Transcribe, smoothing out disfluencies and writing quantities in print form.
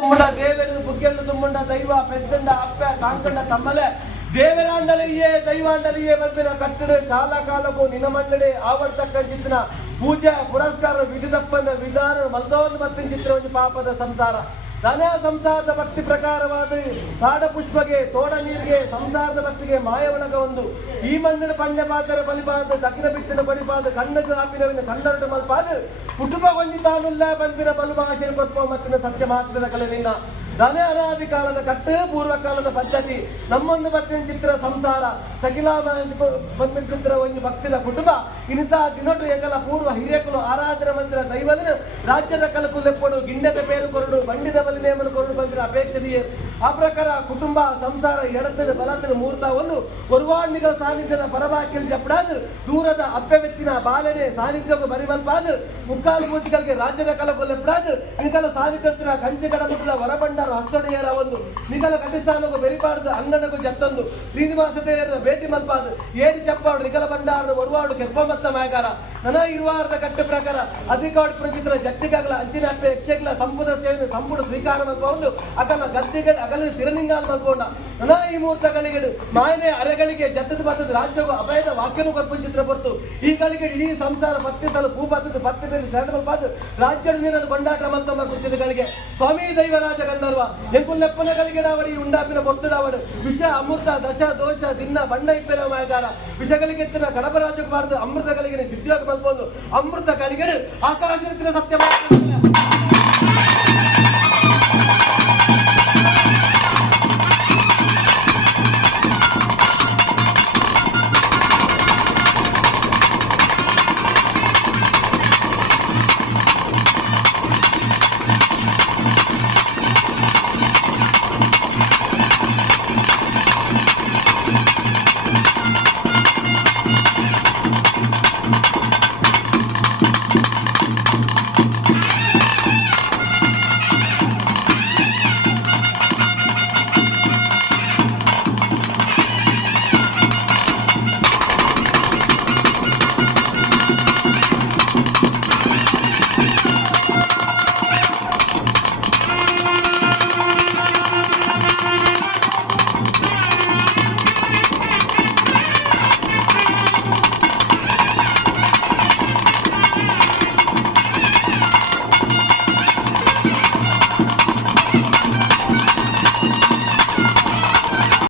ತುಮ್ಮಡ ದೇವರು ಬುಗ್ಗೆళ్ళు ತುಮ್ಮಂಡ ದೈವ ಪೆದ್ದಂಡ ಅಪ್ಪ ಕಾಂಕಂಡ ತಮ್ಮಲೆ ದೇವರಾಂಡಲಿಯೇ ದೈವಾಂಡಲಿಯೇ ಬಂದಿನ ಕಟ್ಟಡ ಕಾಲ ಕಾಲಕ್ಕೂ ನಿನಮಂಡಳಿ ಆವರ್ತಕ್ಕ ಚಿತ್ರ ಪೂಜೆ ಪುರಸ್ಕಾರ ವಿಧಿ ತಪ್ಪಂದ ವಿಧಾನ ಮಲ್ದೋನ್ ಮತ್ತಿನ ಚಿತ್ರ ಒಂದು ಪಾಪದ ಸಂಸಾರ ಧನ ಸಂಸಾರದ ಭಕ್ತಿ ಪ್ರಕಾರವಾದ ಕಾಡ ಪುಷ್ಪಗೆ ತೋಡ ನೀರಿಗೆ ಸಂಸಾರದ ಭಕ್ತಿಗೆ ಮಾಯ ಒಳಗ ಒಂದು ಈ ಮಣ್ಣಿನ ಪಂಡ್ಯ ಪಾತ್ರ ಬಲಿಪಾದ ದಕ್ಷಿಣ ಬಿಟ್ಟಿನ ಬಲಿಪಾದ ಕಣ್ಣಗೆ ಹಾಪಿನವಿನ ಕಣ್ಣರಡು ಮಲ್ಪಾದ ಕುಟುಂಬ ಹೊಂದಿತಾನುಲ್ಲ ಬಂದಿನ ಬಲುಭಾಷೆ ಕೊಟ್ಟ ಮತ್ತಿನ ಸತ್ಯ ಮಾತ್ರದ ಕಲೆನಿಂದ ಧನ ಅನಾದಿ ಕಾಲದ ಕಟ್ಟು ಪೂರ್ವ ಕಾಲದ ಪದ್ಧತಿ ನಮ್ಮೊಂದು ಭಕ್ತಿನ ಚಿತ್ರ ಸಂಸಾರ ಸಕಿಲಾಮ ಬಂದಿನ ಚಿತ್ರ ಒಂದು ಭಕ್ತಿದ ಕುಟುಂಬ ಇಂಥ ದಿನೊಟ್ಟು ಏಕಲ ಪೂರ್ವ ಹಿರಿಯಕಲು ಆರಾಧನ ಮಂದಿರ ದೈವದ ರಾಜ್ಯದ ಕಲಕು ಲೆಪ್ಪಡು ಗಿಂಡದ ಬೇರು ಕೊರಡು ಬಂಡಿದ ಬಲಿ ನೇಮನ ಕೊರಡು ಬಂದಿರ ಅಪೇಕ್ಷೆಯೇ ಆ ಪ್ರಕಾರ ಕುಟುಂಬ ಸಂಸಾರ ಎಡತನ ಬಲತನ ಮೂರ್ತ ಒಂದು ಒರ್ವಾಣಿಗಳ ಸಾನ್ನಿಧ್ಯದ ಪರವಾಕ್ಯಲ್ ಜಪಡಾದ ದೂರದ ಅಭ್ಯವ್ಯಕ್ತಿನ ಬಾಲನೆ ಸಾನ್ನಿಧ್ಯಕ್ಕೆ ಬರಿಮಲ್ಪಾದ ಮುಕ್ಕಾಲು ಮೂರ್ತಿಗಳಿಗೆ ರಾಜ್ಯದ ಕಲಕು ಲೆಪ್ಪಡಾದ ನಿಗಲ ಸಾನ್ನಿಧ್ಯನ ಕಂಚೆಗಡ ಮುಟ್ಟದ ಹೊರಬಂಡಾರ ಹಸ್ತೊಡೆಯರ ಒಂದು ನಿಗಲ ಕಟಿಸ್ತಾನಗೂ ಬೆರಿಬಾರ್ದು ಅಂಗನಗೂ ಜತ್ತೊಂದು ಶ್ರೀನಿವಾಸ ದೇವರ ಭೇಟಿ ಮಲ್ಪಾದ ಏರಿ ಚಪ್ಪಾಡು ನಿಗಲ ಬಂಡಾರ ಒರ್ವಾಡು ಕೆಪ್ಪಮತ್ತ ಮಾಯಗಾರ ನನ ಇರುವಾರದ ಕಟ್ಟ ಪ್ರಕಾರ ಅಧಿಕಾಡ್ ಪ್ರಚಿತ್ರ ಜಟ್ಟಿಗಾಗಲ ಅಂಚಿನ ಅಪ್ಪೆ ಯಕ್ಷಗಳ ಸಂಪುಟ ಸೇವೆ ಸಂಪುಟ ಸ್ವೀಕಾರ ಮಲ್ಕೊಂಡು ಅಗಲ ಗದ್ದಿಗೆ ಅಗಲ ಸಿರಲಿಂಗಾಲ್ ಮಲ್ಕೊಂಡ ನನ ಈ ಮುಹೂರ್ತಗಳಿಗೆ ಮಾಯನೆ ಅರೆಗಳಿಗೆ ಜತ್ತದ ಬತ್ತದ ರಾಜ್ಯಗೂ ಅಭಯದ ವಾಕ್ಯನೂ ಕರ್ಪು ಚಿತ್ರ ಬರ್ತು ಈ ಗಳಿಗೆ ಇಡೀ ಸಂಸಾರ ಪತ್ತಿ ತಲು ಭೂಪತ್ತದ ಪತ್ತಿ ಬೇರೆ ಶರಣ ಮಲ್ಪಾದ ರಾಜ್ಯ ನೀರನ್ನು ಕೊಂಡಾಟ ಮಲ್ತಮ್ಮ ಕುರ್ಚಿದಗಳಿಗೆ ಸ್ವಾಮಿ ದೈವರಾಜ ಗಂಧರ್ವ ಎಂಕುಲ್ಲೆಪ್ಪನಗಳಿಗೆ ನಾವಡಿ ಉಂಡಾಪಿನ ಪೊರ್ತುಡಾವಡು ವಿಷ ಅಮೃತ ದಶ ದೋಷ ದಿನ ಬಣ್ಣ ಇಪ್ಪೆಲ ಮಾಯಗಾರ ವಿಷಗಳಿಗೆ ಎತ್ತಿನ ಕಡಪರಾಜಕ್ಕೆ ಮಾಡಿದ ಅಮೃತಗಳಿಗೆ ಸಿದ್ಧಿಯಾಗಿ ಮಲ್ಕೊಂಡು ಅಮೃತ ಕಲಿಗೆಡು ಆಕಾಶ ಸತ್ಯ